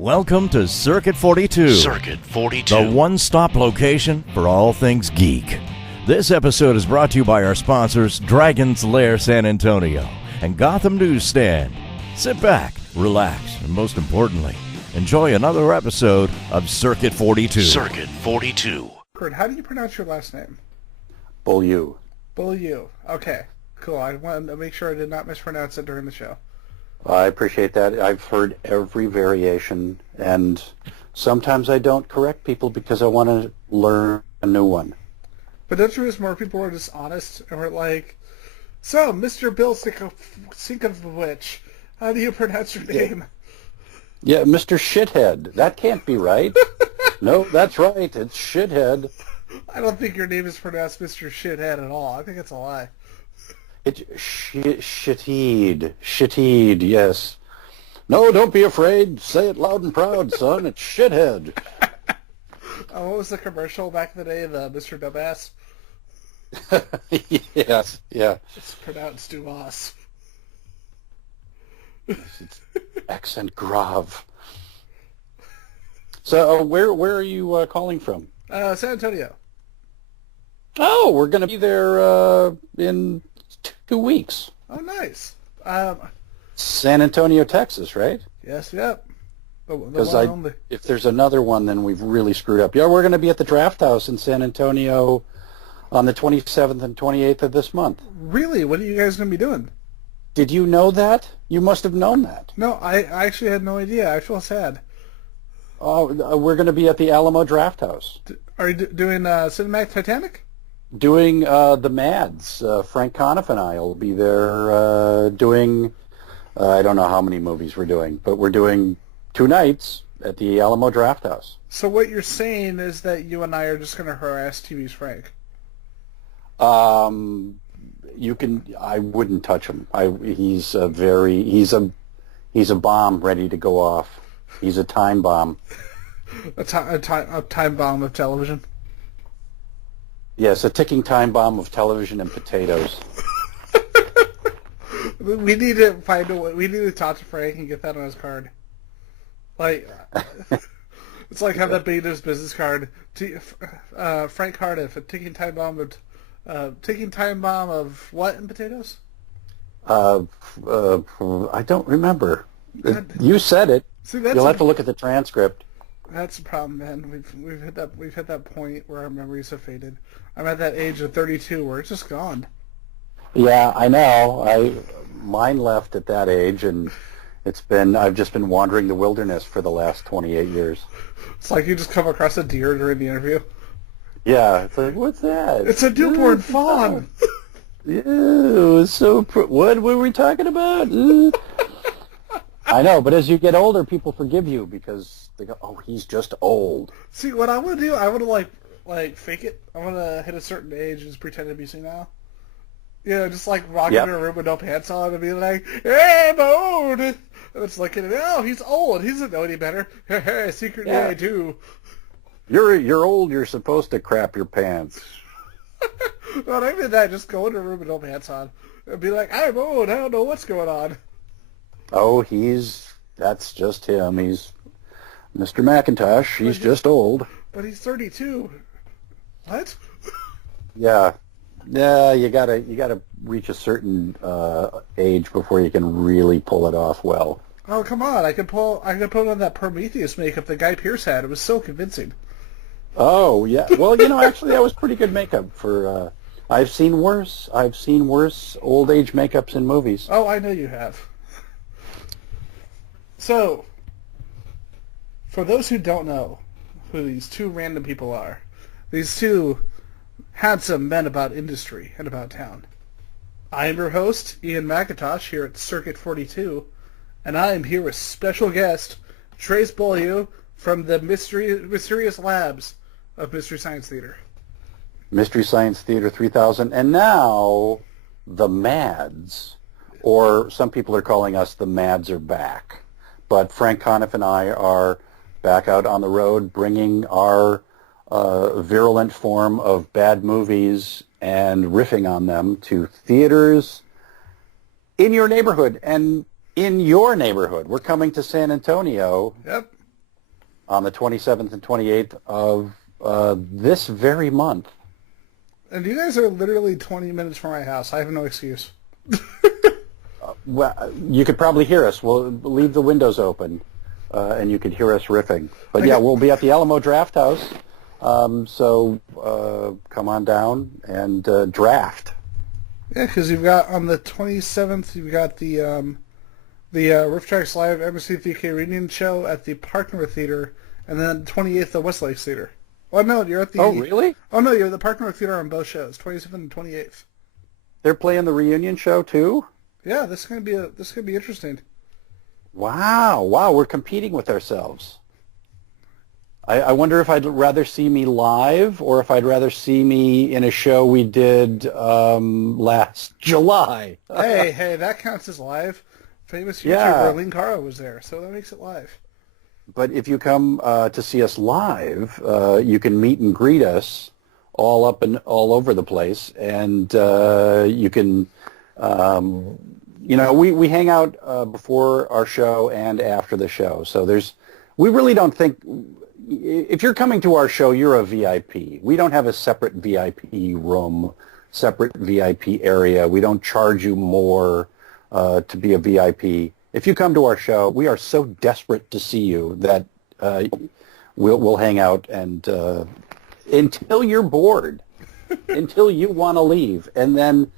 Welcome to Circuit 42. Circuit 42. The one-stop location for all things geek. This episode is brought to you by our sponsors, Dragon's Lair San Antonio and Gotham Newsstand. Sit back, relax, and most importantly, enjoy another episode of Circuit 42. Circuit 42. Kurt, how do you pronounce your last name? Beaulieu. Beaulieu. Okay, cool. I wanted to make sure I did not mispronounce it during the show. I appreciate that. I've heard every variation, and sometimes I don't correct people because I want to learn a new one. But don't you wish more people were just honest and were like, so, Mr. Bill Sinkovich, how do you pronounce your name? Yeah, Mr. Shithead. That can't be right. No, that's right. It's Shithead. I don't think your name is pronounced Mr. Shithead at all. I think it's a lie. It's Shitteed. Shitteed, yes. No, don't be afraid. Say it loud and proud, son. It's Shithead. What was the commercial back in the day, the Mr. Dumbass? Yes, yeah. It's pronounced Dumas. It's accent grave. So, where are you calling from? San Antonio. Oh, we're going to be there in 2 weeks. Oh, nice. San Antonio, Texas, right? Yes, yep. Because if there's another one, then we've really screwed up. Yeah, we're going to be at the Draft House in San Antonio on the 27th and 28th of this month. Really? What are you guys going to be doing? Did you know that? You must have known that. No, I actually had no idea. I feel sad. Oh, we're going to be at the Alamo Draft House. Are you doing Cinematic Titanic? Doing the Mads. Frank Conniff and I will be there doing, I don't know how many movies we're doing, but we're doing 2 nights at the Alamo Draft House. So what you're saying is that you and I are just going to harass TV's Frank? You can. I wouldn't touch him. He's a bomb ready to go off. He's a time bomb. A time bomb of television. Yes, a ticking time bomb of television and potatoes. We need to find a way. We need to talk to Frank and get that on his card. Like, it's like have that be his business card. Frank Cardiff, a ticking time bomb of what in potatoes? I don't remember. You said it. See, you'll have to look at the transcript. That's the problem, man. We've hit that point where our memories have faded. I'm at that age of 32 where it's just gone. Yeah, I know. Mine left at that age, and I've just been wandering the wilderness for the last 28 years. It's like you just come across a deer during the interview. Yeah, it's like, what's that? It's a newborn fawn. Ew, so what were we talking about? I know, but as you get older, people forgive you because they go, "Oh, he's just old." See, what I want to do, I want to like fake it. I want to hit a certain age and just pretend to be senile. You know, just like walk into a room with no pants on and be like, "Hey, I'm old." And it's like, "Oh, he's old. He doesn't know any better." Secretly, I do. You're old. You're supposed to crap your pants. Well, I did that. Just go into a room with no pants on and be like, "I'm old. I don't know what's going on." Oh, that's just him. He's Mr. McIntosh. He's just old. But he's 32. What? Yeah. Yeah, you gotta reach a certain age before you can really pull it off well. Oh, come on. I could put on that Prometheus makeup that Guy Pearce had. It was so convincing. Oh, yeah. Well, actually that was pretty good makeup for I've seen worse old age makeups in movies. Oh, I know you have. So, for those who don't know who these 2 random people are, these 2 handsome men about industry and about town. I am your host, Ian McIntosh, here at Circuit 42, and I am here with special guest, Trace Beaulieu, from the mysterious labs of Mystery Science Theater. Mystery Science Theater 3000, and now the Mads, or some people are calling us the Mads are back. But Frank Conniff and I are back out on the road bringing our virulent form of bad movies and riffing on them to theaters in your neighborhood and in your neighborhood. We're coming to San Antonio. Yep. on the 27th and 28th of this very month. And you guys are literally 20 minutes from my house. I have no excuse. Well, you could probably hear us. We'll leave the windows open, and you could hear us riffing. But yeah, we'll be at the Alamo Draft House. So come on down and draft. Yeah, because you've got on the 27th, you've got the Riff Tracks Live MSC3K reunion show at the Park North Theater, and then 28th the West Lakes Theater. Well, no, you're at the. Oh, really? Oh no, you're at the Park North Theater on both shows, 27th and 28th. They're playing the reunion show too? Yeah, this is gonna be interesting. Wow, we're competing with ourselves. I wonder if I'd rather see me live or if I'd rather see me in a show we did last July. hey, that counts as live. Famous YouTuber Yeah. Lynn Caro was there, so that makes it live. But if you come to see us live, you can meet and greet us all up and all over the place, and you can, we hang out before our show and after the show. So we really don't think. If you're coming to our show, you're a VIP. We don't have a separate VIP room, separate VIP area. We don't charge you more to be a VIP. If you come to our show, we are so desperate to see you that we'll hang out and until you're bored, until you want to leave, and then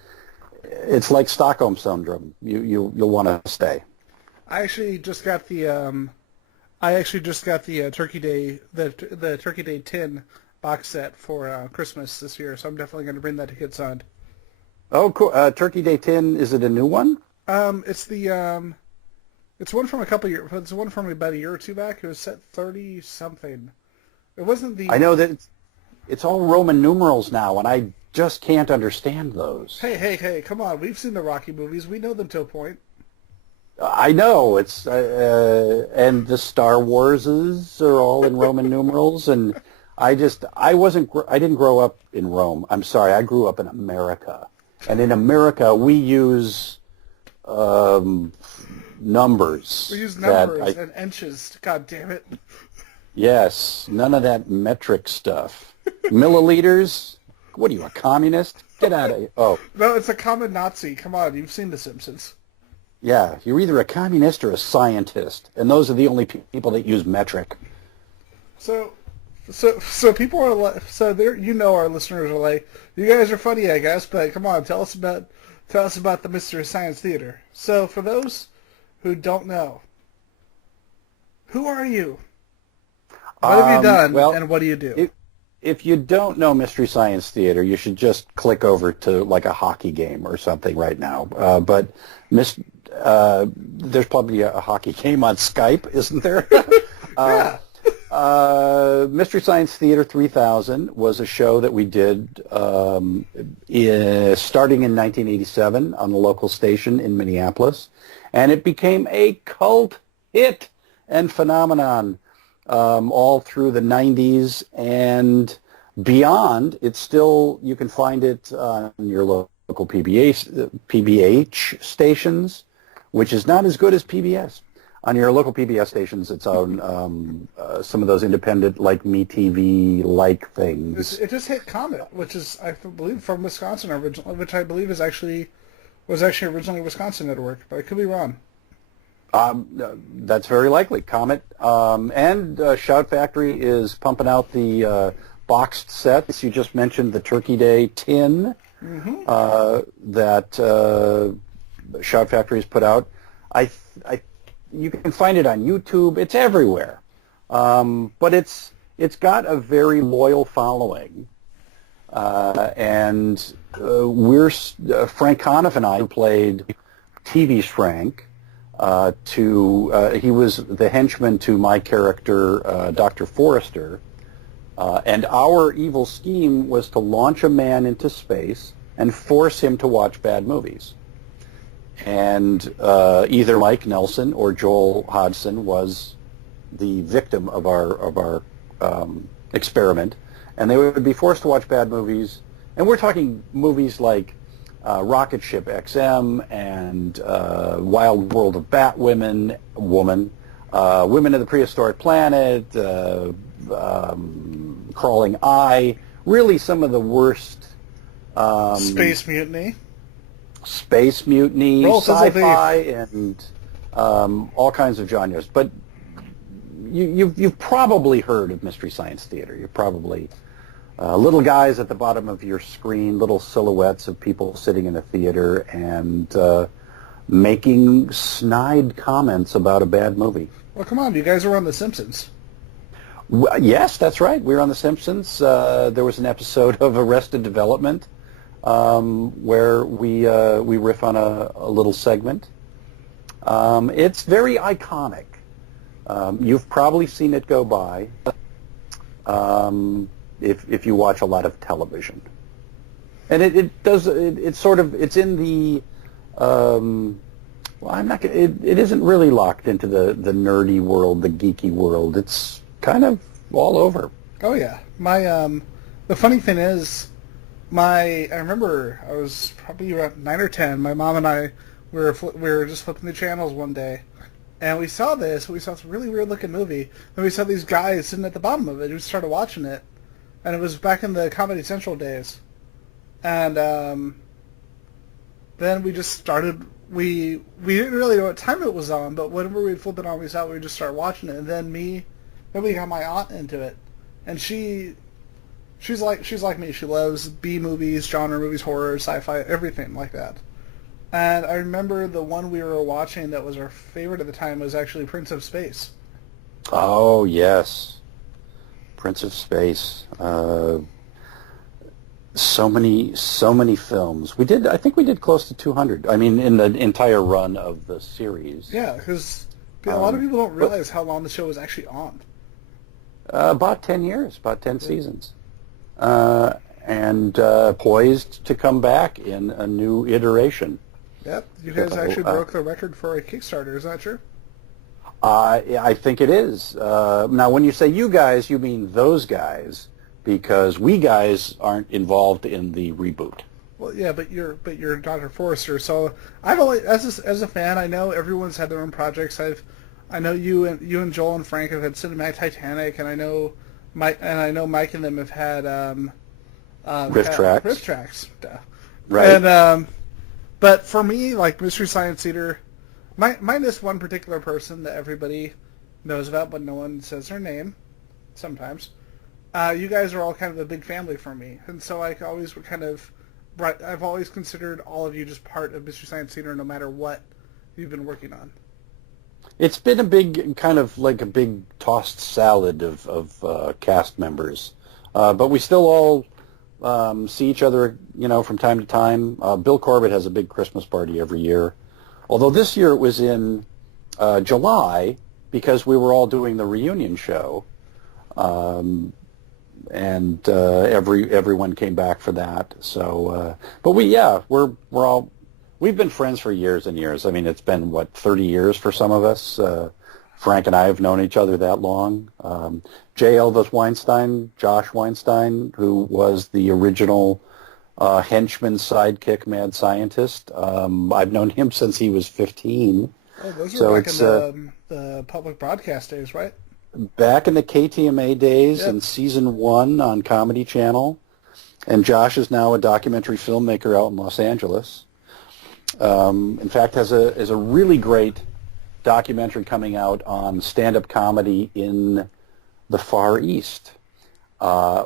it's like Stockholm syndrome. You'll want to stay. I actually just got the Turkey Day the Turkey Day 10 box set for Christmas this year, so I'm definitely going to bring that to get signed. Oh, cool! Turkey Day 10, is it a new one? It's one from a couple years. It's one from about a year or two back. It was set 30 something. It wasn't the. I know that it's all Roman numerals now, and I just can't understand those. Hey! Come on, we've seen the Rocky movies. We know them to a point. I know it's and the Star Warses are all in Roman numerals, and I didn't grow up in Rome. I'm sorry, I grew up in America, and in America we use numbers. We use numbers and inches. God damn it! Yes, none of that metric stuff. Milliliters. What are you, a communist? Get out of here! Oh no, it's a common Nazi. Come on, you've seen The Simpsons. yeah, you're either a communist or a scientist, and those are the only people that use metric. So people are like, so there, our listeners are like, you guys are funny, I guess, but come on, tell us about the Mystery Science Theater. So for those who don't know, who are you? What have you done, and what do you do? If you don't know Mystery Science Theater, you should just click over to like a hockey game or something right now. But there's probably a hockey game on Skype, isn't there? Yeah. Mystery Science Theater 3000 was a show that we did starting in 1987 on the local station in Minneapolis, and it became a cult hit and phenomenon all through the 90s and beyond. It's still, you can find it on your local PBH stations, which is not as good as PBS. On your local PBS stations, it's on some of those independent, like MeTV-like things. It just hit Comet, which is, I believe, from Wisconsin originally, which I believe was actually originally a Wisconsin network, but I could be wrong. That's very likely. Comet and Shout Factory is pumping out the boxed sets. You just mentioned the Turkey Day tin that Shout Factory has put out. You can find it on YouTube. It's everywhere, but it's got a very loyal following, and Frank Conniff and I who played TV's Frank. He was the henchman to my character, Doctor Forrester, and our evil scheme was to launch a man into space and force him to watch bad movies. And either Mike Nelson or Joel Hodgson was the victim of our experiment, and they would be forced to watch bad movies. And we're talking movies like Rocket Ship XM and Wild World of Batwoman, Women of the Prehistoric Planet, Crawling Eye, really some of the worst. Space Mutiny. Space Mutiny, Roll Sizzle sci-fi, and all kinds of genres. But you've probably heard of Mystery Science Theater. You've probably little guys at the bottom of your screen, little silhouettes of people sitting in a theater and making snide comments about a bad movie. Well, come on, you guys were on The Simpsons. Yes, that's right. We were on The Simpsons. There was an episode of Arrested Development where we riff on a little segment. It's very iconic. You've probably seen it go by if you watch a lot of television, and it's in the well, I'm not. It isn't really locked into the nerdy world, the geeky world. It's kind of all over. Oh yeah, the funny thing is, I remember I was probably around 9 or 10. My mom and I we were just flipping the channels one day, and we saw this. We saw this really weird looking movie, and we saw these guys sitting at the bottom of it. We started watching it, and it was back in the Comedy Central days, and then we just started. We didn't really know what time it was on, but whenever we'd flip it on, we saw it, we just started watching it, and then we got my aunt into it, and she's like me. She loves B movies, genre movies, horror, sci-fi, everything like that. And I remember the one we were watching that was our favorite at the time was actually Prince of Space. Oh yes, Prince of Space. So many films. I think we did close to 200. I mean, in the entire run of the series. Yeah, because a lot of people don't realize how long the show was actually on. About 10 years, about 10 seasons. And poised to come back in a new iteration. Yep, you guys actually broke the record for a Kickstarter, is that true? I think it is. Now, when you say you guys, you mean those guys, because we guys aren't involved in the reboot. Well, yeah, but you're Doctor Forrester. So I've always, as a fan, I know everyone's had their own projects. I know you and Joel and Frank have had Cinematic Titanic, and I know Mike and them have had Riff Tracks. Riff Tracks. Right. And but for me, like Mystery Science Theater, minus one particular person that everybody knows about, but no one says their name. Sometimes. You guys are all kind of a big family for me, and so I've always considered all of you just part of Mystery Science Theater, no matter what you've been working on. It's been a big, kind of like a big tossed salad of cast members, but we still all see each other, from time to time. Bill Corbett has a big Christmas party every year, although this year it was in July because we were all doing the reunion show. And everyone came back for that. So, but we've been friends for years and years. I mean, it's been 30 years for some of us. Frank and I have known each other that long. J. Elvis Weinstein, Josh Weinstein, who was the original henchman sidekick mad scientist. I've known him since he was 15. Oh, those were back in the public broadcast days, right? Back in the KTMA days. Yep. In season 1 on Comedy Channel, and Josh is now a documentary filmmaker out in Los Angeles. In fact, has a really great documentary coming out on stand-up comedy in the Far East,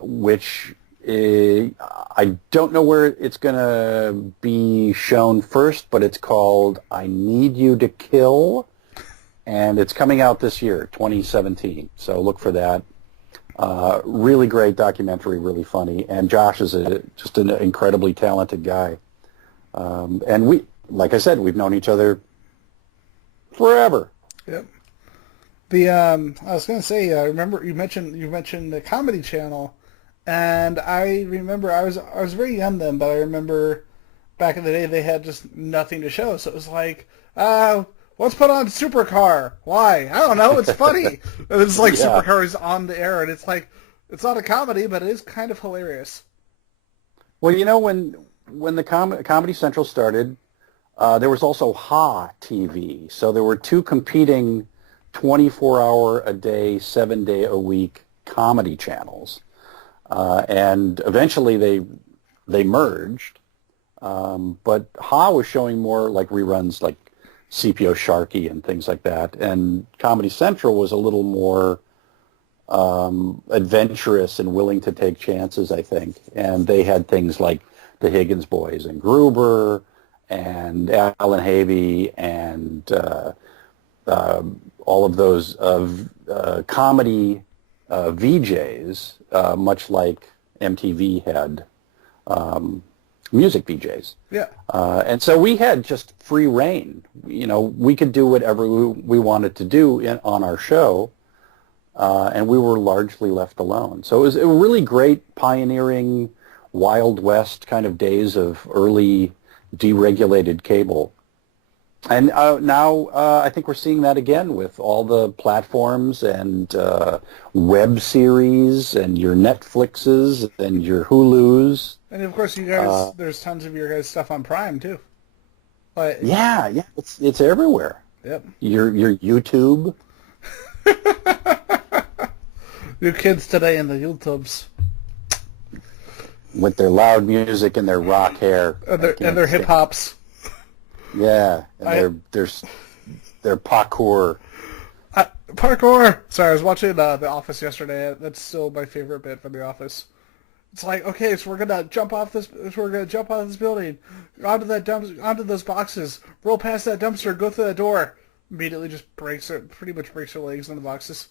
which I don't know where it's going to be shown first, but it's called I Need You to Kill. And it's coming out this year, 2017. So look for that. Really great documentary, really funny. And Josh is just an incredibly talented guy. And we, like I said, we've known each other forever. Yep. I was going to say, I remember you mentioned the Comedy Channel, and I remember I was very young then, but I remember back in the day they had just nothing to show, so it was like, let's put on Supercar. Why? I don't know. It's funny. And it's like Yeah. Supercar is on the air, and it's like, it's not a comedy, but it is kind of hilarious. Well, when the Comedy Central started, there was also Ha TV. So there were two competing 24-hour-a-day, 7-day-a-week comedy channels. And eventually they merged. But Ha was showing more like reruns like CPO Sharky and things like that. And Comedy Central was a little more adventurous and willing to take chances, I think. And they had things like the Higgins Boys and Gruber and Alan Havey and all of those comedy VJs, much like MTV had music VJs. Yeah. And so we had just free reign. We could do whatever we wanted to do on our show, and we were largely left alone. So it was a really great pioneering Wild West kind of days of early deregulated cable. And now I think we're seeing that again with all the platforms and web series and your Netflixes and your Hulus. And of course, you guys, there's tons of your guys' stuff on Prime too. But yeah, it's everywhere. Yep. Your YouTube. Your kids today in the YouTubes. With their loud music and their rock hair. And their hip hops. Yeah, and their parkour. Parkour! Sorry, I was watching The Office yesterday. That's still my favorite bit from The Office. It's like, okay, so we're gonna jump off this building, onto those boxes, roll past that dumpster, go through that door. Immediately just pretty much breaks her legs in the boxes.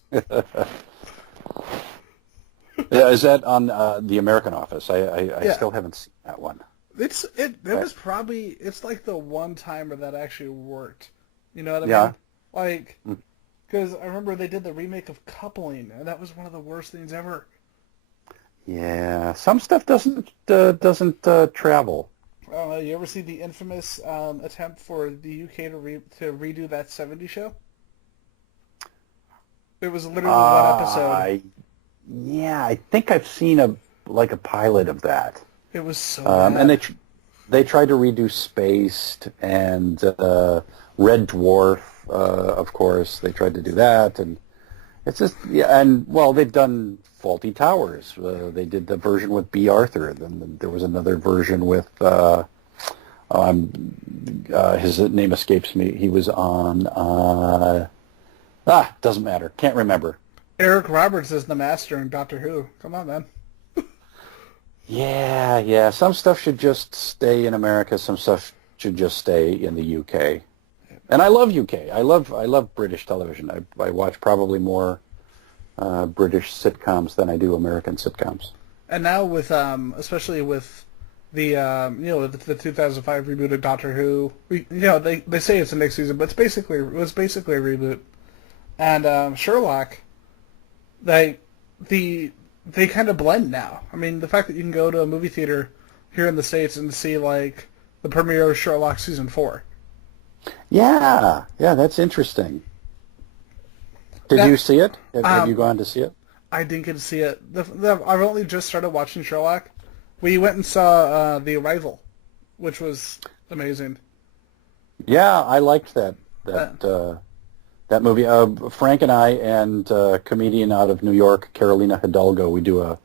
Yeah, is that on The American Office? I still haven't seen that one. It's like the one timer that actually worked. You know what I mean? Like, because I remember they did the remake of Coupling, and that was one of the worst things ever. Yeah, some stuff doesn't travel. You ever see the infamous attempt for the UK to redo that '70s show? It was literally one episode. Yeah, I think I've seen a pilot of that. It was so bad. And they tried to redo Spaced and Red Dwarf, of course. They tried to do that, and it's just they've done Faulty Towers. They did the version with B. Arthur. Then there was another version with his name escapes me. He was on doesn't matter. Can't remember. Eric Roberts is the master in Doctor Who. Come on, man. Yeah. Some stuff should just stay in America. Some stuff should just stay in the UK. And I love UK. I love British television. I watch probably more British sitcoms than I do American sitcoms. And now with especially with the the 2005 reboot of Doctor Who, they say it's the next season, but it was basically a reboot. And Sherlock, they kind of blend now. I mean, the fact that you can go to a movie theater here in the States and see like the premiere of Sherlock season 4. Yeah, that's interesting. Did you see it? Have you gone to see it? I didn't get to see it. I've only just started watching Sherlock. We went and saw The Arrival, which was amazing. Yeah, I liked that movie. Frank and I and a comedian out of New York, Carolina Hidalgo, we do a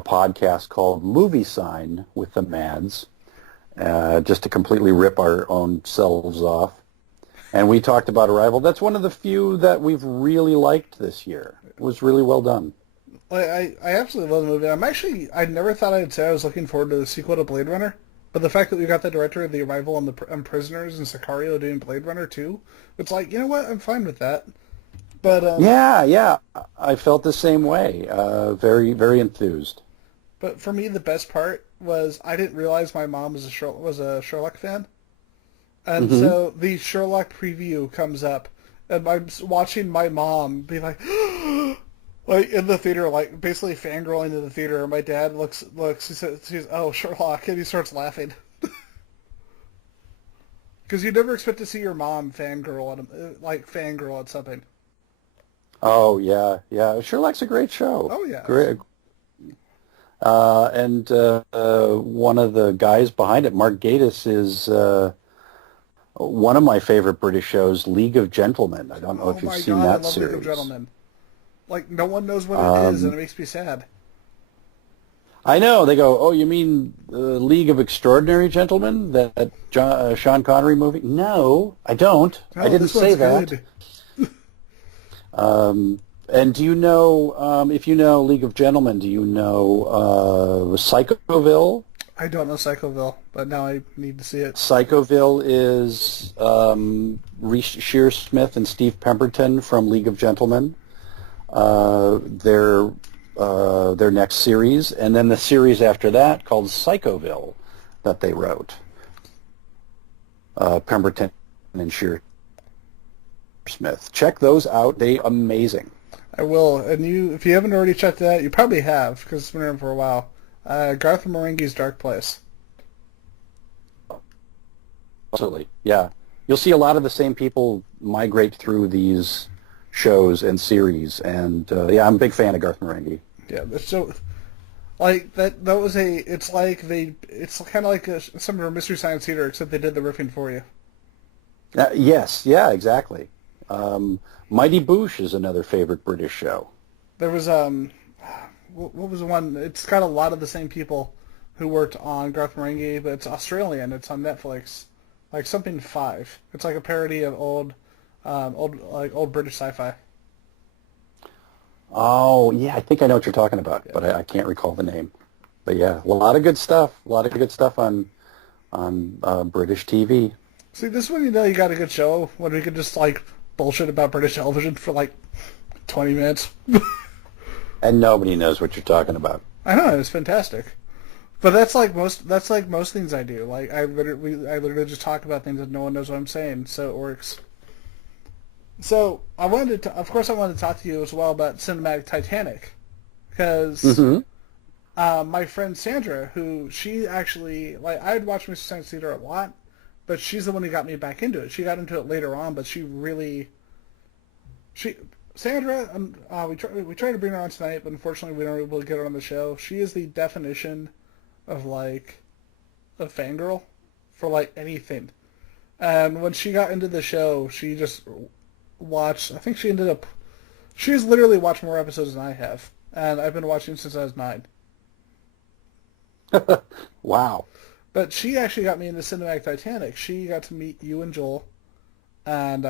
podcast called Movie Sign with the Mads, just to completely rip our own selves off. And we talked about Arrival. That's one of the few that we've really liked this year. It was really well done. I absolutely love the movie. I never thought I'd say I was looking forward to the sequel to Blade Runner, but the fact that we got the director of The Arrival and Prisoners and Sicario doing Blade Runner 2, it's like, you know what, I'm fine with that. But yeah, I felt the same way. Very, very enthused. But for me, the best part was I didn't realize my mom was a Sherlock fan. And so the Sherlock preview comes up, and I'm watching my mom be like, like in the theater, like basically fangirling in the theater. And my dad looks, he says, "Oh, Sherlock," and he starts laughing. Because you never expect to see your mom fangirl at something. Oh yeah. Sherlock's a great show. Oh yeah, great. And one of the guys behind it, Mark Gatiss, is one of my favorite British shows, League of Gentlemen. I don't know if you've seen God, that I love series. League of Gentlemen. Like, no one knows what it is, and it makes me sad. I know. They go, oh, you mean League of Extraordinary Gentlemen, that Sean Connery movie? No, I don't. No, I didn't say that. Good. And do you know, if you know League of Gentlemen, do you know Psychoville? I don't know Psychoville, but now I need to see it. Psychoville is Reece Shearsmith and Steve Pemberton from League of Gentlemen. Their next series, and then the series after that called Psychoville that they wrote. Pemberton and Shearsmith. Check those out. They're amazing. I will. And you, if you haven't already checked that, you probably have, because it's been around for a while. Garth Marenghi's Dark Place. Absolutely, yeah. You'll see a lot of the same people migrate through these shows and series, and yeah, I'm a big fan of Garth Marenghi. Yeah, so like that was it's kind of like some of our Mystery Science Theater, except they did the riffing for you. Yes, yeah, exactly. Mighty Boosh is another favorite British show. There was what was the one? It's got a lot of the same people who worked on Garth Marenghi, but it's Australian. It's on Netflix, like something 5. It's like a parody of old British sci-fi. Oh, yeah, I think I know what you're talking about, but I can't recall the name. But yeah, a lot of good stuff. A lot of good stuff on British TV. See, this is when you know you got a good show, when we could just like bullshit about British television for like 20 minutes. And nobody knows what you're talking about. I know, it's fantastic. But that's like most things I do. Like I literally just talk about things that no one knows what I'm saying, so it works. So I wanted to talk to you as well about Cinematic Titanic, because my friend Sandra, who she actually, like, I had watched Mystery Science Theater a lot, but she's the one who got me back into it. She got into it later on, but Sandra, we tried to bring her on tonight, but unfortunately we weren't able to get her on the show. She is the definition of like a fangirl for like anything. And when she got into the show, she just watched, I think she's literally watched more episodes than I have. And I've been watching since I was 9. Wow. But she actually got me into Cinematic Titanic. She got to meet you and Joel. And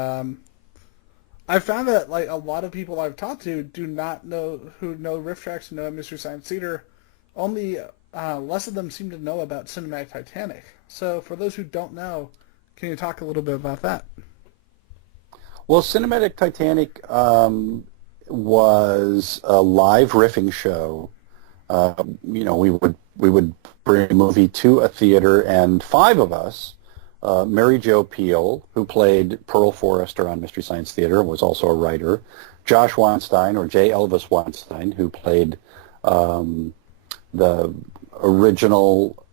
I found that like a lot of people I've talked to who know Riff Tracks and know Mystery Science Theater, only less of them seem to know about Cinematic Titanic. So for those who don't know, can you talk a little bit about that? Well, Cinematic Titanic was a live riffing show. We would bring a movie to a theater, and 5 of us, Mary Jo Peele, who played Pearl Forrester on Mystery Science Theater and was also a writer, Josh Weinstein, or J. Elvis Weinstein, who played the original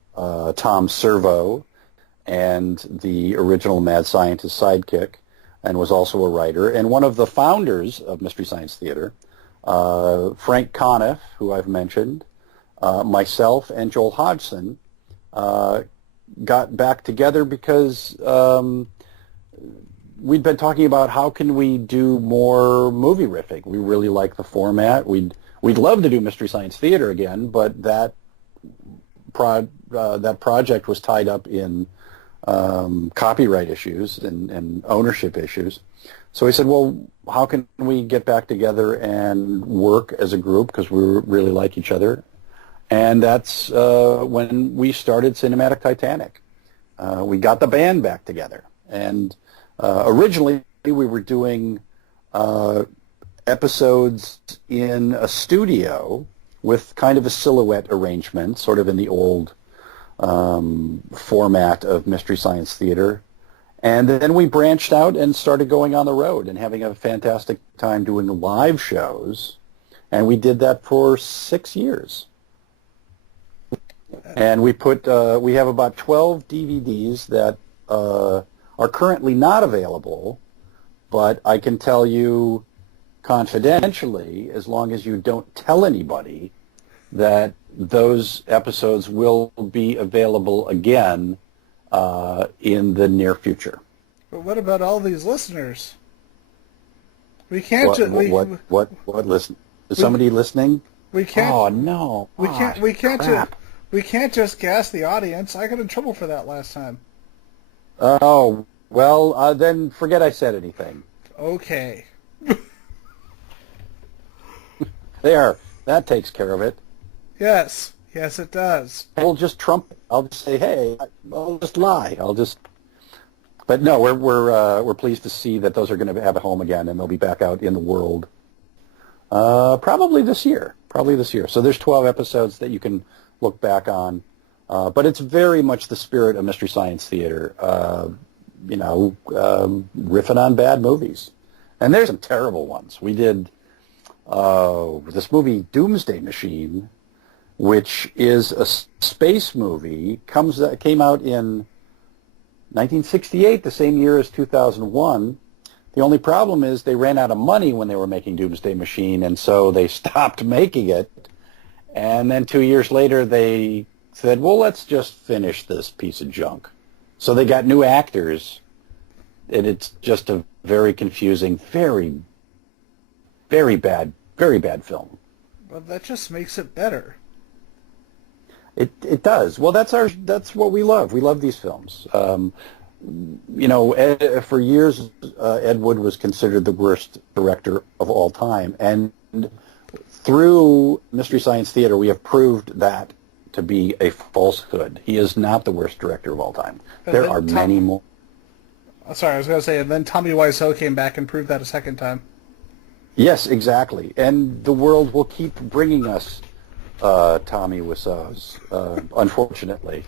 Tom Servo and the original Mad Scientist sidekick, and was also a writer, and one of the founders of Mystery Science Theater, Frank Conniff, who I've mentioned, myself, and Joel Hodgson got back together because we'd been talking about how can we do more movie riffing. We really like the format. We'd love to do Mystery Science Theater again, but that project was tied up in copyright issues and ownership issues. So we said, well, how can we get back together and work as a group, because we really like each other? And that's when we started Cinematic Titanic. We got the band back together. And originally we were doing episodes in a studio with kind of a silhouette arrangement, sort of in the old format of Mystery Science Theater. And then we branched out and started going on the road and having a fantastic time doing live shows. And we did that for 6 years. And we have about 12 DVDs that are currently not available, but I can tell you confidentially, as long as you don't tell anybody, that those episodes will be available again in the near future. But what about all these listeners? We can't What? just What? Listen. Is somebody listening? we can't Oh no! we can't just gas the audience. I got in trouble for that last time. Oh well, then forget I said anything. Okay. There, that takes care of it. Yes, it does. I'll just trump it. I'll just say, hey, I'll just lie. But no, we're pleased to see that those are going to have a home again, and they'll be back out in the world. Probably this year. So there's 12 episodes that you can look back on. But it's very much the spirit of Mystery Science Theater, riffing on bad movies. And there's some terrible ones. We did this movie, Doomsday Machine, which is a space movie, came out in 1968, the same year as 2001. The only problem is they ran out of money when they were making Doomsday Machine, and so they stopped making it. And then 2 years later, they said, well, let's just finish this piece of junk. So they got new actors, and it's just a very confusing, very, very bad film. Well, that just makes it better. It does. Well, that's what we love. We love these films. For years, Ed Wood was considered the worst director of all time, and through Mystery Science Theater, we have proved that to be a falsehood. He is not the worst director of all time. There are many more. Sorry, I was going to say, and then Tommy Wiseau came back and proved that a second time. Yes, exactly. And the world will keep bringing us Tommy Wiseau's, unfortunately.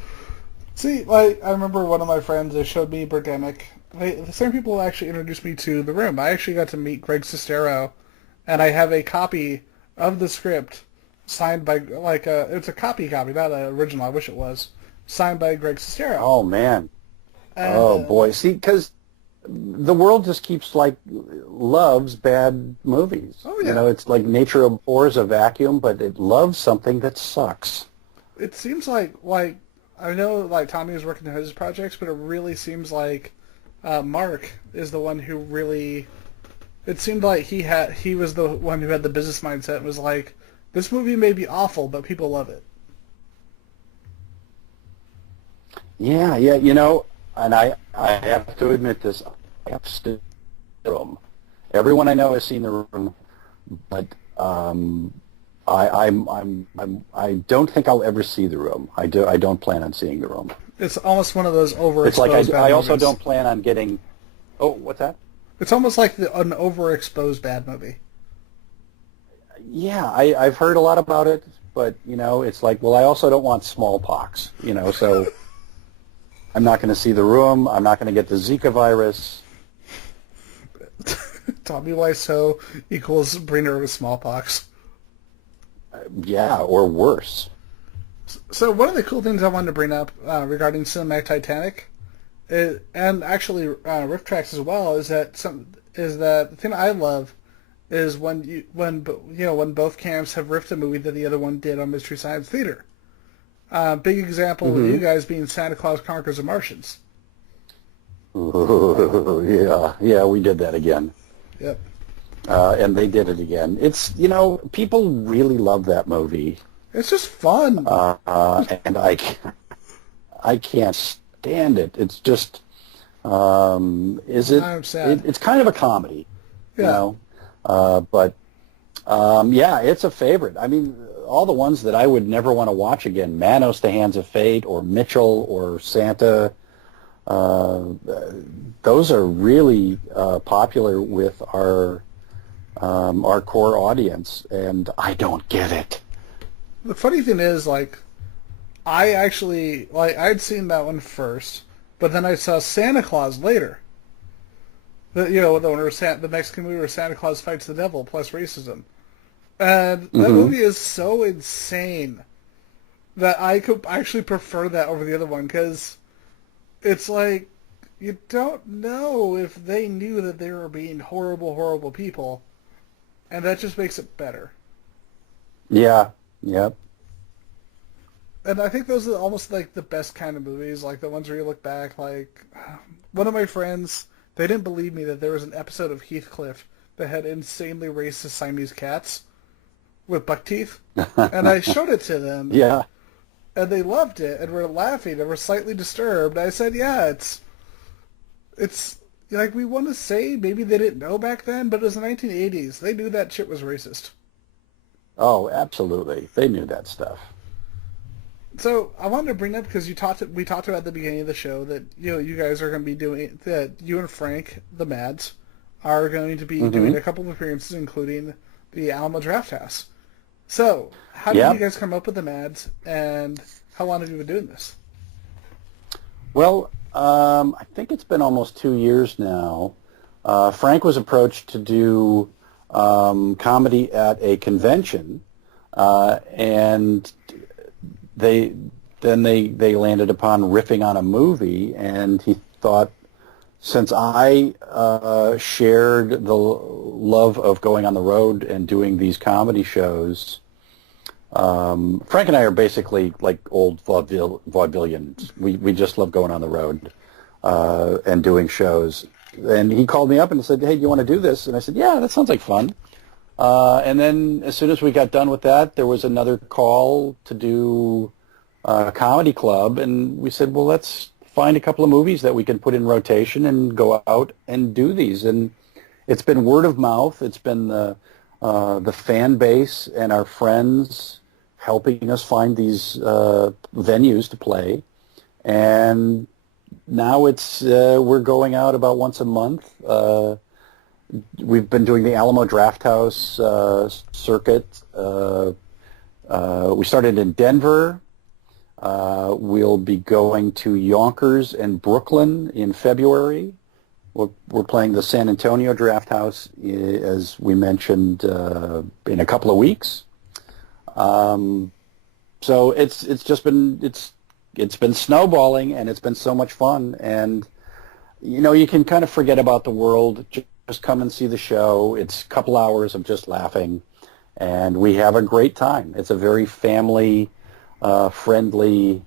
See, I remember one of my friends, they showed me Birdemic. The same people who actually introduced me to The Room. I actually got to meet Greg Sestero, and I have a copy of the script signed by, it's a copy, not an original, I wish it was, signed by Greg Sestero. Oh, man. Oh, boy. See, because the world just keeps, loves bad movies. Oh, yeah. It's like nature abhors a vacuum, but it loves something that sucks. It seems like I know, Tommy is working on his projects, but it really seems like Mark is the one who really... It seemed like he was the one who had the business mindset and was like, this movie may be awful, but people love it. Yeah, and I have to admit this, I have seen The Room. Everyone I know has seen The Room, but I don't think I'll ever see The Room. I don't plan on seeing The Room. It's almost one of those overexposed It's like I also movies. don't plan on getting... Oh, what's that? It's almost like an overexposed bad movie. Yeah, I've heard a lot about it, but, it's like, well, I also don't want smallpox, so I'm not going to see The Room. I'm not going to get the Zika virus. Tommy Wiseau equals bringer of smallpox. Yeah, or worse. So one of the cool things I wanted to bring up regarding Cinematic Titanic, and actually Riff Tracks as well, is that the thing I love is when both camps have riffed a movie that the other one did on Mystery Science Theater. Big example of you guys being Santa Claus Conquers the Martians. Ooh, yeah, we did that again. Yep. And they did it again. It's, people really love that movie. It's just fun. And I can't stand it. It's just, I'm sad. It's kind of a comedy, Yeah. But it's a favorite. I mean, all the ones that I would never want to watch again, Manos, The Hands of Fate, or Mitchell, or Santa, those are really popular with our core audience, and I don't get it. The funny thing is, I actually, I'd seen that one first, but then I saw Santa Claus later. The Mexican movie where Santa Claus fights the devil plus racism. And that movie is so insane that I could actually prefer that over the other one, because it's like, you don't know if they knew that they were being horrible, horrible people, and that just makes it better. Yeah, yep. And I think those are almost like the best kind of movies, like the ones where you look back. Like one of my friends, they didn't believe me that there was an episode of Heathcliff that had insanely racist Siamese cats with buck teeth, and I showed it to them. Yeah. And they loved it, and were laughing, and were slightly disturbed. I said, yeah, it's like we want to say maybe they didn't know back then, but it was the 1980s. They knew that shit was racist. Oh, absolutely. They knew that stuff. So I wanted to bring up because we talked about at the beginning of the show that you guys are going to be doing that. You and Frank, the Mads, are going to be doing a couple of appearances, including the Alamo Draft House. So how did you guys come up with the Mads, and how long have you been doing this? Well, I think it's been almost 2 years now. Frank was approached to do comedy at a convention, and they landed upon riffing on a movie, and he thought, since I shared the love of going on the road and doing these comedy shows, Frank and I are basically like old vaudevillians. We just love going on the road and doing shows. And he called me up and said, hey, do you want to do this? And I said, yeah, that sounds like fun. And then as soon as we got done with that, there was another call to do a comedy club. And we said, well, let's find a couple of movies that we can put in rotation and go out and do these. And it's been word of mouth. It's been the fan base and our friends helping us find these venues to play. And now it's we're going out about once a month. We've been doing the Alamo Draft House circuit. We started in Denver. We'll be going to Yonkers and Brooklyn in February. We're playing the San Antonio Draft House, as we mentioned, in a couple of weeks. So it's been snowballing, and it's been so much fun. And you can kind of forget about the world. Just come and see the show. It's a couple hours of just laughing, and we have a great time. It's a very family friendly.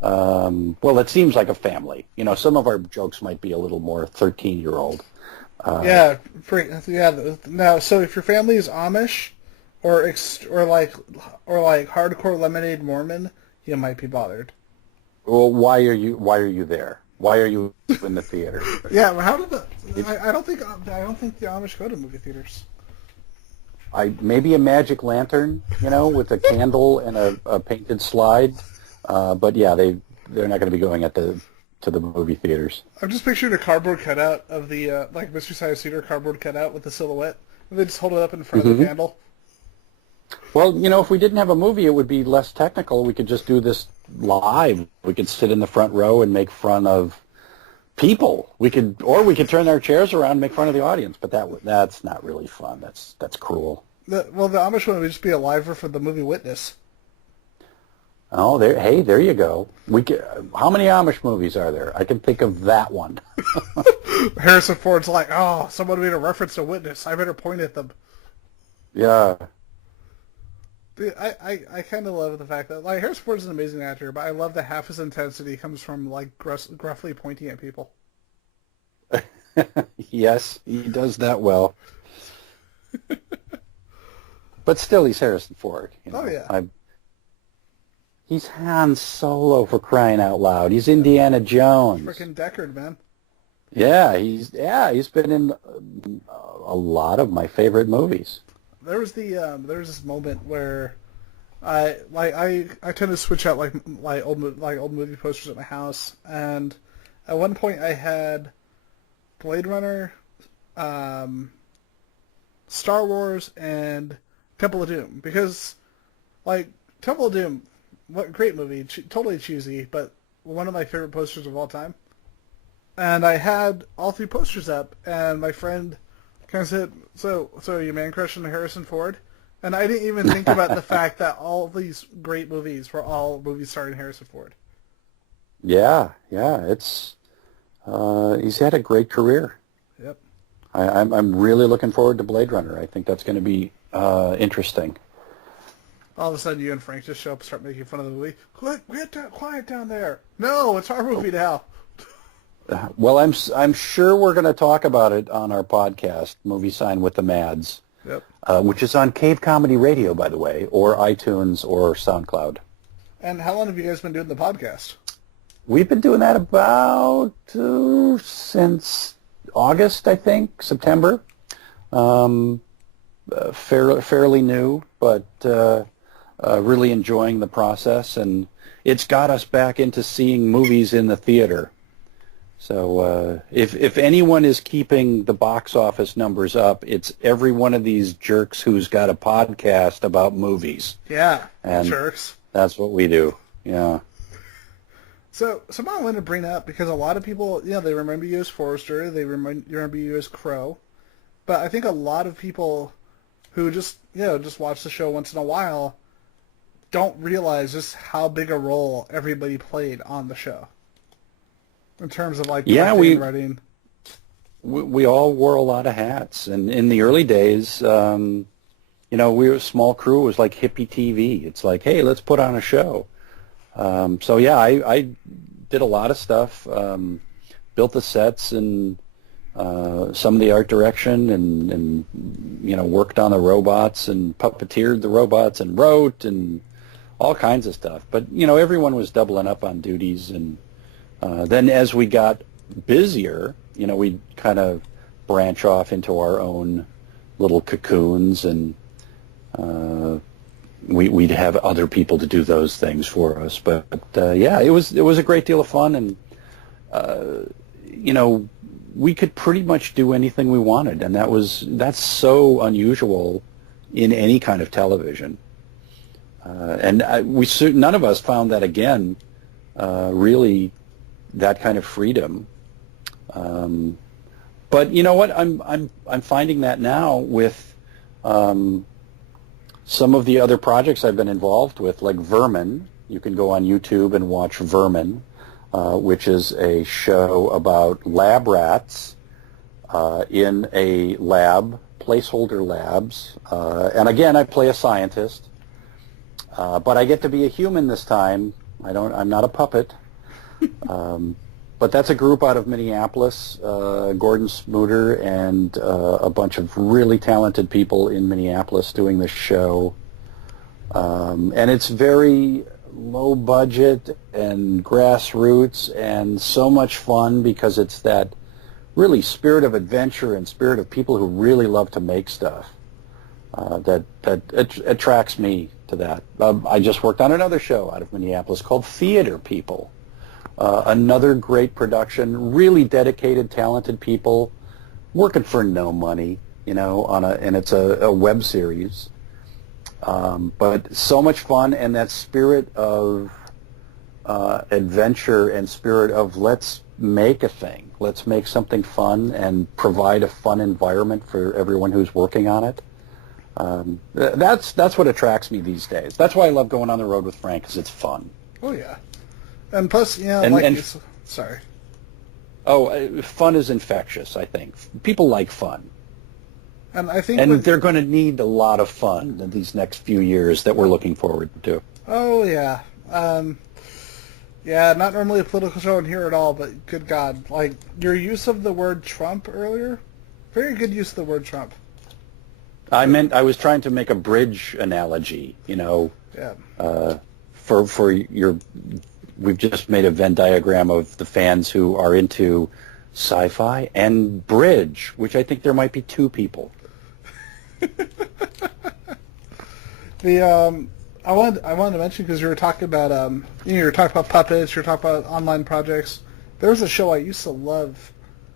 Well, it seems like a family. Some of our jokes might be a little more 13-year-old. Yeah. Now, so if your family is Amish or like hardcore lemonade Mormon, you might be bothered. Well, why are you there? Why are you in the theater? Yeah. Well, how did I don't think the Amish go to movie theaters. Maybe a magic lantern, with a candle and a painted slide. But yeah, they're not going to be going to the movie theaters. I'm just picturing a cardboard cutout of the like Mystery Science Theater cardboard cutout with the silhouette, and they just hold it up in front of the candle. Well, if we didn't have a movie, it would be less technical. We could just do this live. We could sit in the front row and make fun of people. We could turn our chairs around and make fun of the audience. But that's not really fun. That's cruel. The Amish one would just be a liver for the movie Witness. Oh, there you go. How many Amish movies are there? I can think of that one. Harrison Ford's like, oh, someone made a reference to Witness. I better point at them. Yeah. I kind of love the fact that Harrison Ford's an amazing actor, but I love that half his intensity comes from gruffly pointing at people. Yes, he does that well. But still, he's Harrison Ford. Oh yeah. He's Han Solo, for crying out loud. He's Indiana Jones. Frickin' Deckard, man. Yeah, he's been in a lot of my favorite movies. There was this moment where I tend to switch out like old movie posters at my house, and at one point I had Blade Runner, Star Wars, and Temple of Doom, because Temple of Doom, what great movie, totally cheesy, but one of my favorite posters of all time. And I had all three posters up, and my friend kind of said, so are you man crushing Harrison Ford? And I didn't even think about the fact that all these great movies were all movies starring Harrison Ford. Yeah, it's he's had a great career. Yep. I'm really looking forward to Blade Runner. I think that's going to be interesting. All of a sudden, you and Frank just show up and start making fun of the movie. Quiet down there. No, it's our movie now. Well, I'm sure we're going to talk about it on our podcast, Movie Sign with the Mads, Yep. Which is on Cave Comedy Radio, by the way, or iTunes or SoundCloud. And how long have you guys been doing the podcast? We've been doing that about since August, I think, September. Fairly new, but really enjoying the process, and it's got us back into seeing movies in the theater. So if anyone is keeping the box office numbers up, it's every one of these jerks who's got a podcast about movies. Yeah, and jerks. That's what we do. Yeah. So something I wanted to bring up, because a lot of people, they remember you as Forrester, they remember you as Crow, but I think a lot of people who just watch the show once in a while don't realize just how big a role everybody played on the show. In terms of writing. We all wore a lot of hats, and in the early days, we were a small crew. It was like hippie TV. It's like, hey, let's put on a show. So yeah, I did a lot of stuff, built the sets and some of the art direction, and worked on the robots and puppeteered the robots and wrote and all kinds of stuff. But everyone was doubling up on duties, and then as we got busier, we'd kind of branch off into our own little cocoons, and we'd have other people to do those things for us. But yeah, it was a great deal of fun, and we could pretty much do anything we wanted, and that's so unusual in any kind of television. And none of us found that again, really, that kind of freedom. But you know what? I'm finding that now with some of the other projects I've been involved with, like Vermin. You can go on YouTube and watch Vermin, which is a show about lab rats in a lab, placeholder labs. And again, I play a scientist, but I get to be a human this time. I'm not a puppet. But that's a group out of Minneapolis, Gordon Smuter and a bunch of really talented people in Minneapolis doing this show. And it's very low budget and grassroots and so much fun, because it's that really spirit of adventure and spirit of people who really love to make stuff that attracts me to that. I just worked on another show out of Minneapolis called Theater People. Another great production, really dedicated, talented people working for no money, and it's a web series. But so much fun, and that spirit of adventure and spirit of let's make a thing, let's make something fun and provide a fun environment for everyone who's working on it. That's what attracts me these days. That's why I love going on the road with Frank, because it's fun. Oh yeah. And plus, sorry. Oh, fun is infectious, I think. People like fun. And I think they're going to need a lot of fun in these next few years that we're looking forward to. Oh, yeah. Yeah, not normally a political show in here at all, but good God. Like, your use of the word Trump earlier, very good use of the word Trump. I was trying to make a bridge analogy, Yeah. For your... We've just made a Venn diagram of the fans who are into sci-fi and bridge, which I think there might be two people. I wanted to mention, because you were talking about you were talking about puppets, you were talking about online projects. There was a show I used to love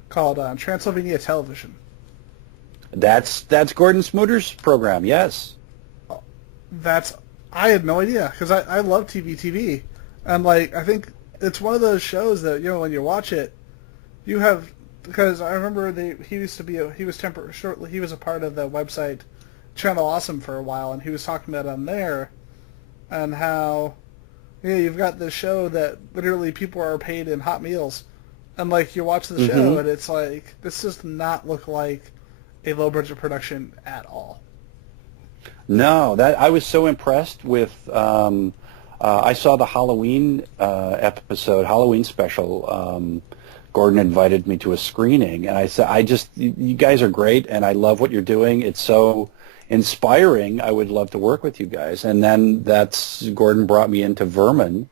called Transylvania Television. That's Gordon Smuter's program. Yes. I had no idea, because I love TV. And, I think it's one of those shows that, when you watch it, you have, because I remember he was a part of the website Channel Awesome for a while, and he was talking about it on there, and how, you've got this show that literally people are paid in hot meals, and, you watch the show, and it's like, this does not look like a low-budget production at all. No, that I was so impressed with. I saw the Halloween episode, Halloween special. Gordon invited me to a screening, and I said, you guys are great, and I love what you're doing. It's so inspiring. I would love to work with you guys. And then Gordon brought me into Vermin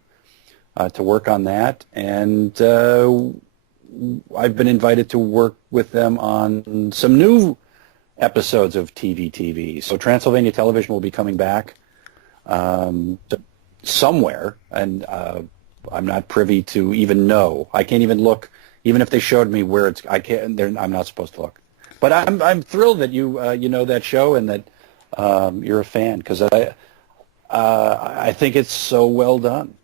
to work on that, and I've been invited to work with them on some new episodes of TV. So Transylvania Television will be coming back somewhere, and I'm not privy to even know. I can't even look. Even if they showed me where it's, I'm not supposed to look. But I'm thrilled that you know that show and that you're a fan, because I think it's so well done.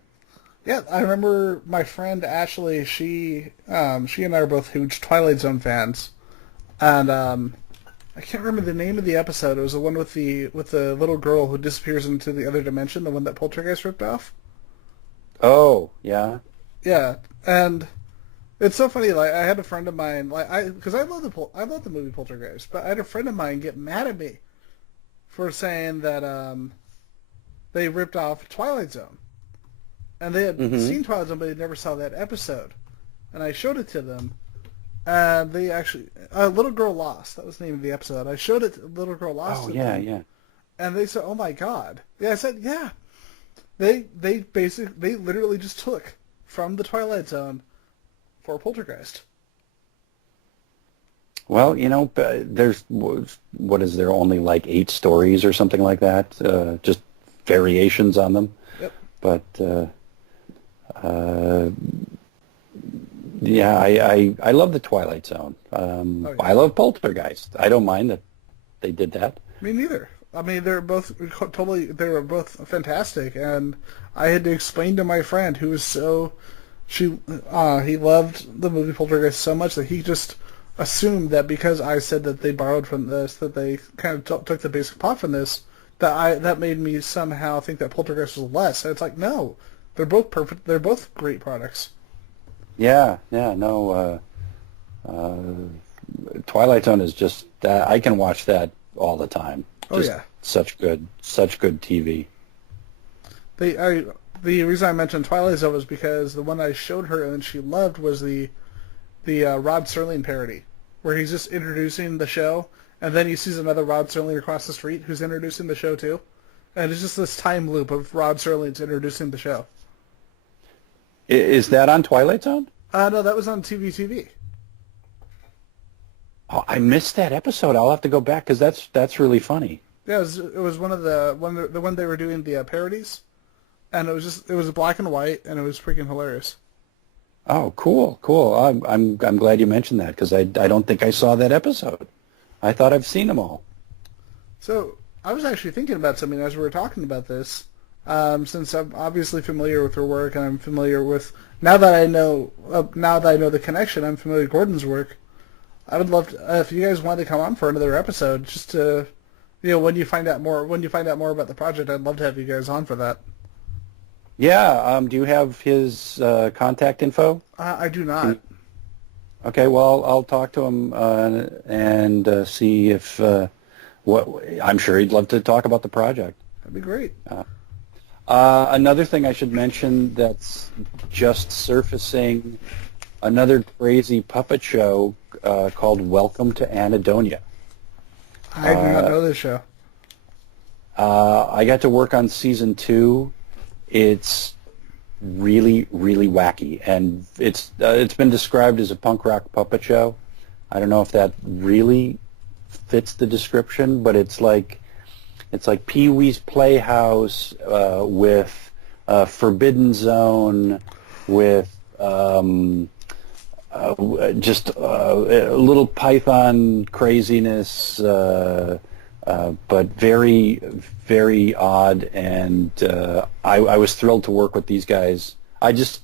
Yeah, I remember my friend Ashley. She and I are both huge Twilight Zone fans, and I can't remember the name of the episode. It was the one with the little girl who disappears into the other dimension, the one that Poltergeist ripped off. Oh, yeah. Yeah, and it's so funny. Like, I had a friend of mine, because I love the movie Poltergeist, but I had a friend of mine get mad at me for saying that they ripped off Twilight Zone, and they had seen Twilight Zone, but they never saw that episode, and I showed it to them, and they actually, Little Girl Lost. That was the name of the episode. I showed it to Little Girl Lost. Oh, yeah, yeah. And they said, "Oh my God!" Yeah, I said, "Yeah." They literally just took from the Twilight Zone for Poltergeist. Well, there's, what is there, only like 8 stories or something like that, just variations on them. Yep. But yeah, I love the Twilight Zone. Yeah. I love Poltergeist. I don't mind that they did that. Me neither. I mean, they were both fantastic, and I had to explain to my friend who was he loved the movie Poltergeist so much that he just assumed that because I said that they borrowed from this, that they kind of took the basic plot from this, that made me somehow think that Poltergeist was less. And it's like, no, they're both perfect. They're both great products. Yeah, no. Twilight Zone is just, I can watch that all the time. Just such good TV. The reason I mentioned Twilight Zone was because the one I showed her and she loved was the Rod Serling parody, where he's just introducing the show, and then he sees another Rod Serling across the street who's introducing the show too, and it's just this time loop of Rod Serling's introducing the show. Is that on Twilight Zone? No, that was on TV. Oh, I missed that episode. I'll have to go back because that's really funny. Yeah, it was one they were doing the parodies, and it was black and white, and it was freaking hilarious. Oh, cool. I'm glad you mentioned that, because I don't think I saw that episode. I thought I've seen them all. So I was actually thinking about something as we were talking about this. Since I'm obviously familiar with her work, and I'm familiar with now that I know the connection, I'm familiar with Gordon's work. I would love to, if you guys wanted to come on for another episode, just to, when you find out more about the project, I'd love to have you guys on for that. Yeah. Do you have his contact info? I do not. Okay. Well, I'll talk to him and see if I'm sure he'd love to talk about the project. That'd be great. Another thing I should mention that's just surfacing, another crazy puppet show called Welcome to Anadonia. I do not know this show. I got to work on season 2. It's really, really wacky, and it's been described as a punk rock puppet show. I don't know if that really fits the description, but it's like Pee-wee's Playhouse with Forbidden Zone, with just a little Python craziness, but very, very odd. And I was thrilled to work with these guys. I just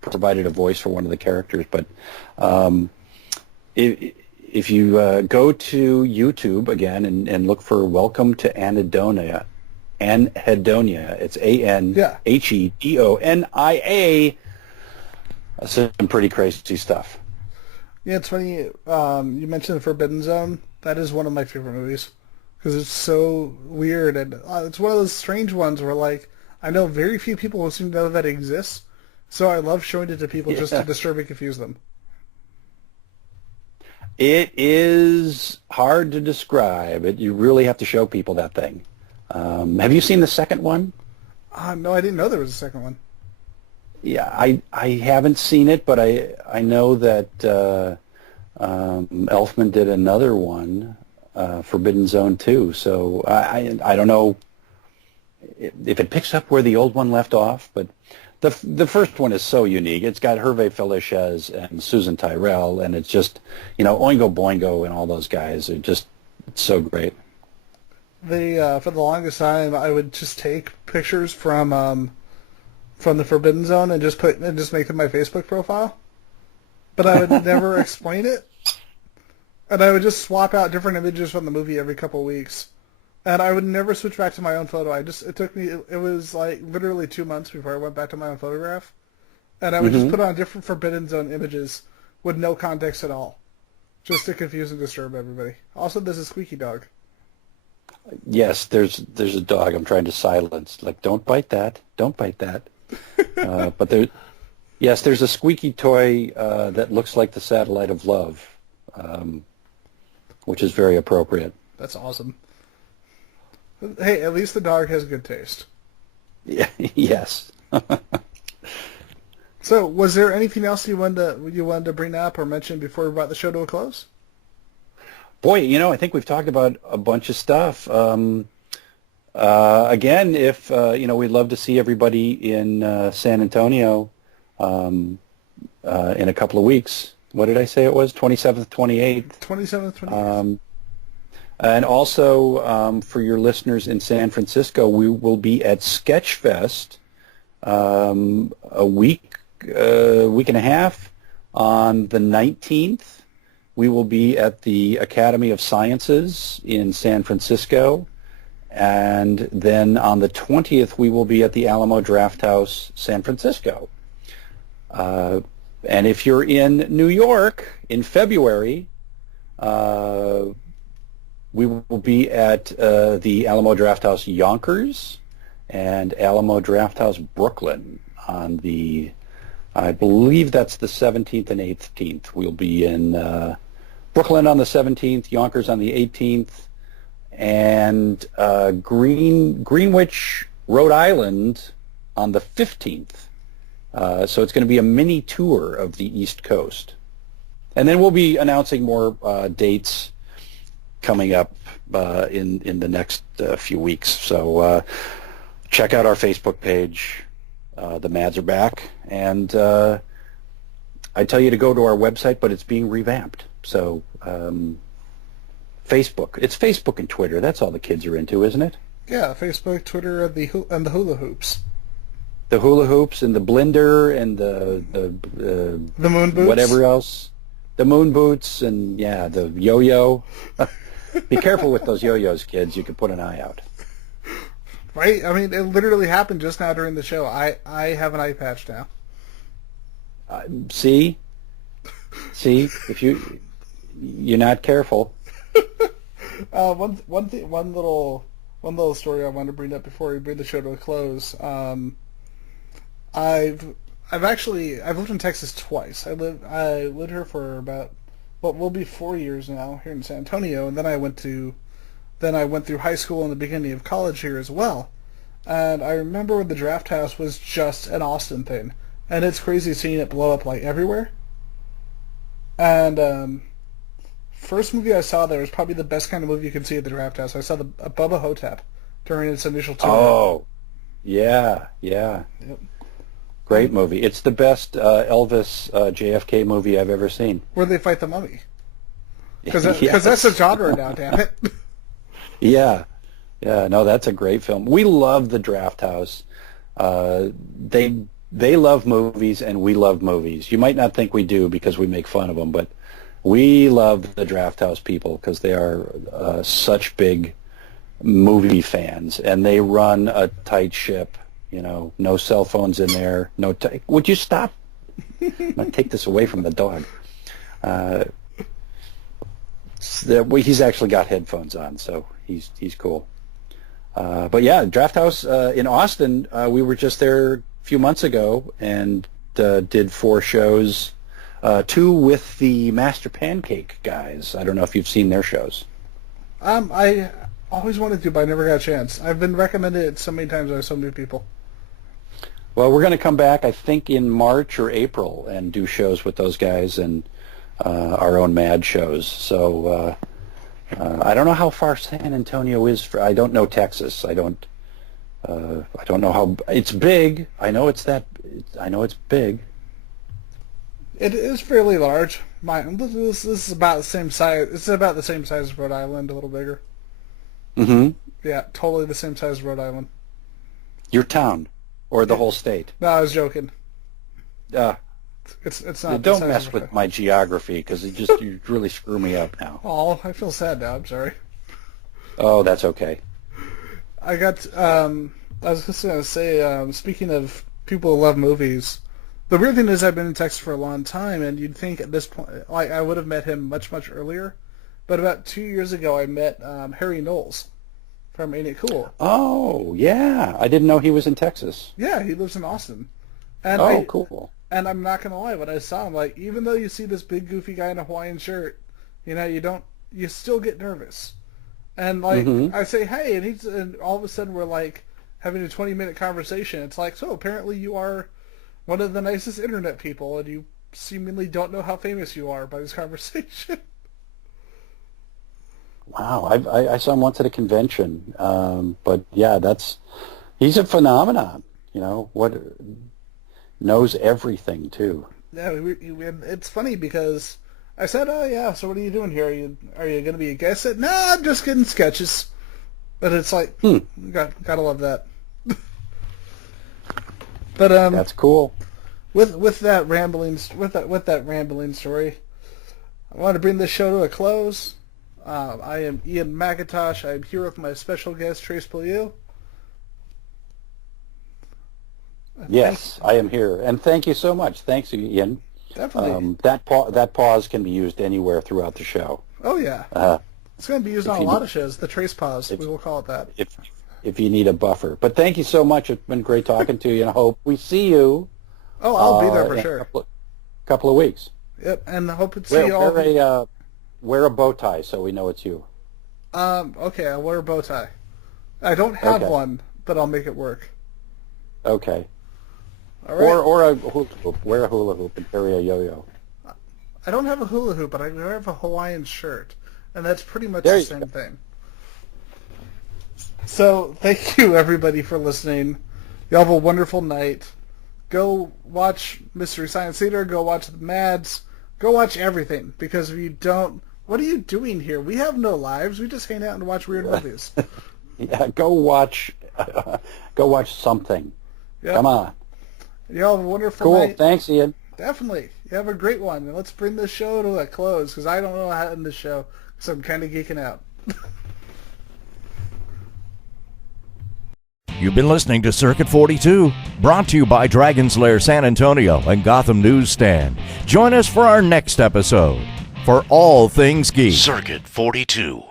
provided a voice for one of the characters, but if you go to YouTube again and look for Welcome to Anadonia, it's Anhedonia. Some pretty crazy stuff. Yeah, it's funny. You mentioned the Forbidden Zone. That is one of my favorite movies. because it's so weird, and it's one of those strange ones where, like, I know very few people who seem to know that it exists, so I love showing it to people just to disturb and confuse them. It is hard to describe. You really have to show people that thing. Have you seen the second one? No, I didn't know there was a second one. Yeah, I haven't seen it, but I know that Elfman did another one, Forbidden Zone 2. So I don't know if it picks up where the old one left off, but the first one is so unique. It's got Hervé Felices and Susan Tyrrell, and it's just, Oingo Boingo and all those guys are just so great. For the longest time, I would just take pictures from the Forbidden Zone and just make them my Facebook profile, but I would never explain it, and I would just swap out different images from the movie every couple of weeks. And I would never switch back to my own photo. It was like literally 2 months before I went back to my own photograph. And I would just put on different Forbidden Zone images with no context at all, just to confuse and disturb everybody. Also, there's a squeaky dog. Yes, there's a dog I'm trying to silence. Like, don't bite that. Don't bite that. But there's a squeaky toy that looks like the satellite of love, which is very appropriate. That's awesome. Hey, at least the dog has good taste. Yeah, yes. So, was there anything else you wanted to bring up or mention before we brought the show to a close? Boy, I think we've talked about a bunch of stuff. Again, if we'd love to see everybody in San Antonio in a couple of weeks. What did I say it was? 27th, 28th. 27th, 28th. And also, for your listeners in San Francisco, we will be at Sketchfest a week and a half on the 19th. We will be at the Academy of Sciences in San Francisco. And then on the 20th, we will be at the Alamo Drafthouse, San Francisco. And if you're in New York in February, we will be at the Alamo Drafthouse Yonkers and Alamo Drafthouse Brooklyn on I believe that's the 17th and 18th. We'll be in Brooklyn on the 17th, Yonkers on the 18th, and Greenwich, Rhode Island on the 15th. So it's going to be a mini tour of the East Coast. And then we'll be announcing more dates coming up in the next few weeks. So check out our Facebook page. The Mads are back. And I tell you to go to our website, but it's being revamped. So Facebook. It's Facebook and Twitter. That's all the kids are into, isn't it? Yeah, Facebook, Twitter, and the hula hoops. The hula hoops and the blender and the moon boots. Whatever else. The moon boots and, yeah, the yo-yo. Be careful with those yo-yos, kids. You could put an eye out. Right? I mean, it literally happened just now during the show. I have an eye patch now. See? If you're not careful. One little story I wanted to bring up before we bring the show to a close. I've lived in Texas twice. I lived here for about what will be 4 years now here in San Antonio, and then I went through high school and the beginning of college here as well. And I remember when the Draft House was just an Austin thing, and it's crazy seeing it blow up like everywhere. And first movie I saw there was probably the best kind of movie you can see at the Draft House. I saw the Bubba Hotep during its initial tour. Oh, yeah. Yep. Great movie. It's the best Elvis JFK movie I've ever seen. Where they fight the mummy. Because Yes. that's a genre now, damn it. Yeah. No, that's a great film. We love the Draft House. They love movies, and we love movies. You might not think we do because we make fun of them, but we love the Draft House people because they are such big movie fans, and they run a tight ship. No cell phones in there. Would you stop? I'm going to take this away from the dog. He's actually got headphones on, so he's cool. But yeah, Draft House in Austin, we were just there a few months ago and did 4 shows, 2 with the Master Pancake guys. I don't know if you've seen their shows. I always wanted to, but I never got a chance. I've been recommended it so many times by so many people. Well, we're going to come back, I think, in March or April and do shows with those guys and our own Mad shows. So I don't know how far San Antonio is. I don't know Texas. I don't know how. It's big. I know it's big. It is fairly large. This is about the same size. It's about the same size as Rhode Island, a little bigger. Mm-hmm. Yeah, totally the same size as Rhode Island. Your town, or the whole state? No, I was joking. It's not. Don't mess with my geography because you really screw me up now. Oh, I feel sad now. I'm sorry. Oh, that's okay. I was just gonna say, speaking of people who love movies, the weird thing is I've been in Texas for a long time, and you'd think at this point, like, I would have met him much earlier, but about 2 years ago I met Harry Knowles from Ain't It Cool. Oh, yeah. I didn't know he was in Texas. Yeah, he lives in Austin. And cool. And I'm not gonna lie, when I saw him, like, even though you see this big goofy guy in a Hawaiian shirt, you still get nervous. And like, I say, hey, and all of a sudden we're like having a 20-minute conversation. It's like, so apparently you are one of the nicest internet people, and you seemingly don't know how famous you are by this conversation. Wow, I saw him once at a convention, but yeah, he's a phenomenon. Knows everything too. Yeah, it's funny because I said, "Oh yeah, so what are you doing here? Are you going to be a guest?" I said, "No, I'm just getting sketches." But it's like, gotta love that. But that's cool. With that rambling story, I want to bring this show to a close. I am Ian McIntosh. I'm here with my special guest, Trace Beaulieu. Yes, I am here, and thank you so much. Thanks, Ian. Definitely. That pause can be used anywhere throughout the show. Oh yeah, it's going to be used on a lot of shows. The Trace pause, we will call it that. If you need a buffer, but thank you so much. It's been great talking to you, and I hope we see you. Oh, I'll be there for sure. Couple of weeks. Yep, and I hope to see you all. Wear a bow tie so we know it's you. Okay, I'll wear a bow tie. I don't have one, but I'll make it work. Okay. All right. Or a hula hoop. Wear a hula hoop and carry a yo-yo. I don't have a hula hoop, but I have a Hawaiian shirt, and that's pretty much the same thing. So, thank you everybody for listening. Y'all have a wonderful night. Go watch Mystery Science Theater. Go watch the Mads. Go watch everything, because if you don't, what are you doing here? We have no lives. We just hang out and watch weird movies. Yeah, go watch something. Yep. Come on. Y'all have a wonderful night. Cool. Thanks, Ian. Definitely. You have a great one. And let's bring this show to a close, because I don't know how to end this show, because I'm kind of geeking out. You've been listening to Circuit 42, brought to you by Dragon's Lair San Antonio and Gotham Newsstand. Join us for our next episode. For all things geek. Circuit 42.